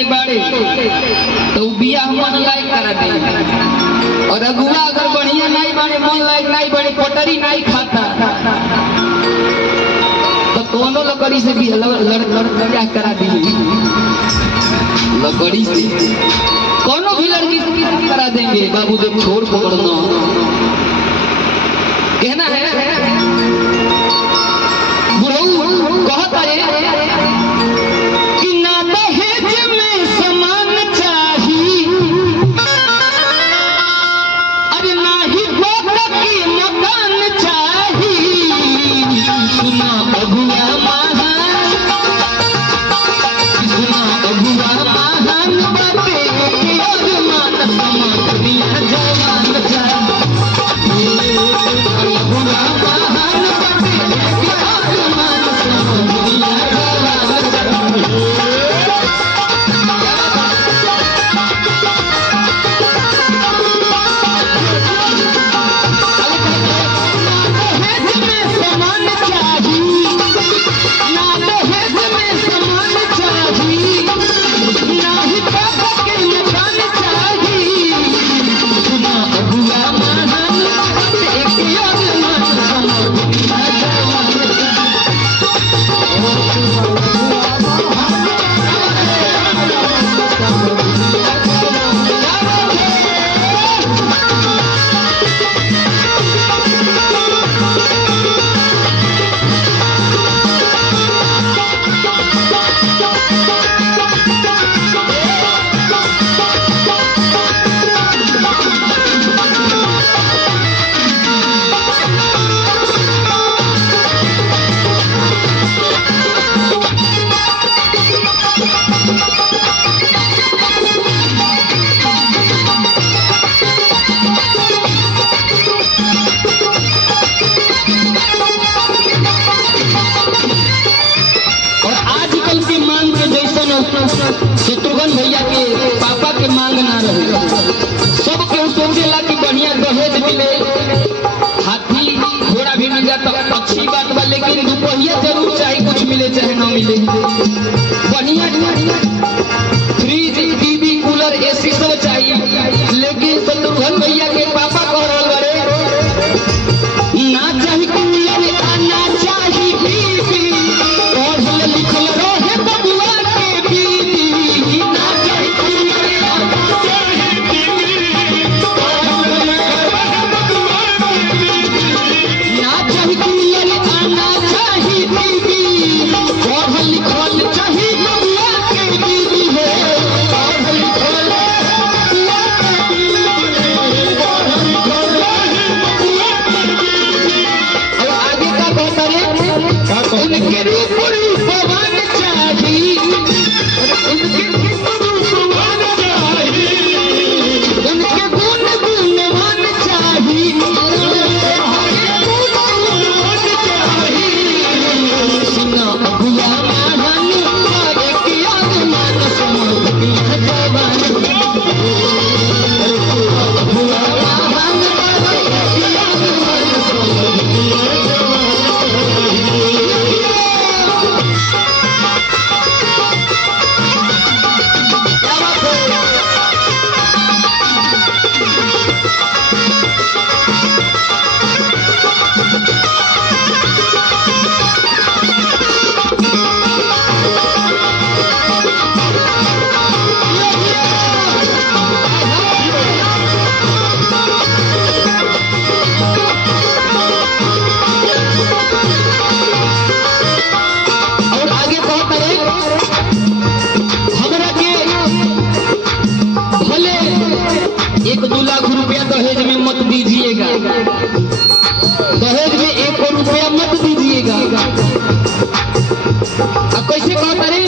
के बारे तो बिया मन लायक करा दे, और अगुआ अगर बढ़िया नहीं बारे मन लायक नहीं बड़े पटरी नहीं खाता तो दोनों लकड़ी से भी लड़का करा दी, लकड़ी से कोनो भी लड़की से करा देंगे बाबू। जब छोड़ पकड़ना कहना है बुढ़ऊ कहता है कि ना दहेज में समान चाहिए, अरे ना ही बाप की मकान चाहिए। सुना अगुआ महान, सुना अगुआ महान बातें कि अरमान समाज दिया जवान चाहिए। अगुआ महान बातें कि अरमान समाज दिया जवान चाहिए। शत्रुघ्न भैया के पापा के मांग ना रहे, सब केहू सोचेला कि बढ़िया दहेज मिले, हाथी घोड़ा भी मिल जाता अच्छी बात बा, लेकिन दुपहिया जरूर चाहिए, कुछ मिले चाहे ना मिले। बढ़िया फ्रिज टीवी कूलर एसी सब चाहिए, लेकिन शत्रुघ्न भैया के पापा कह रहे बड़े ना चाहिए कूलर ना चाहिए टीवी, पढ़ल लिखल रहे बबुआ के बीवी। ना चाहिए कूलर ना चाहिए टीवी, पढ़ल लिखल रहे बबुआ के बीवी। ना चाहिए कूलर ना चाहिए टीवी, पढ़ल लिखल चाहिए बबुआ के बीवी है। पढ़ल लिखल बबुआ के बीवी, पढ़ल लिखल रहे बबुआ के बीवी। और आगे का कहता है उनके रूप रूपवान चाहिए, उनके रूप रूपवान चाहिए, उनके गुण गुणवान चाहिए, उनके गुण गुणवान चाहिए। सुना अगुआ महान बाबे की आगमन समाज दिया जवान। अगुआ महान बाबे की आगमन समाज दिया जवान। एक 2 लाख रुपया दहेज में मत दीजिएगा, दहेज में 1 रुपया मत दीजिएगा। अब कैसे कहता रे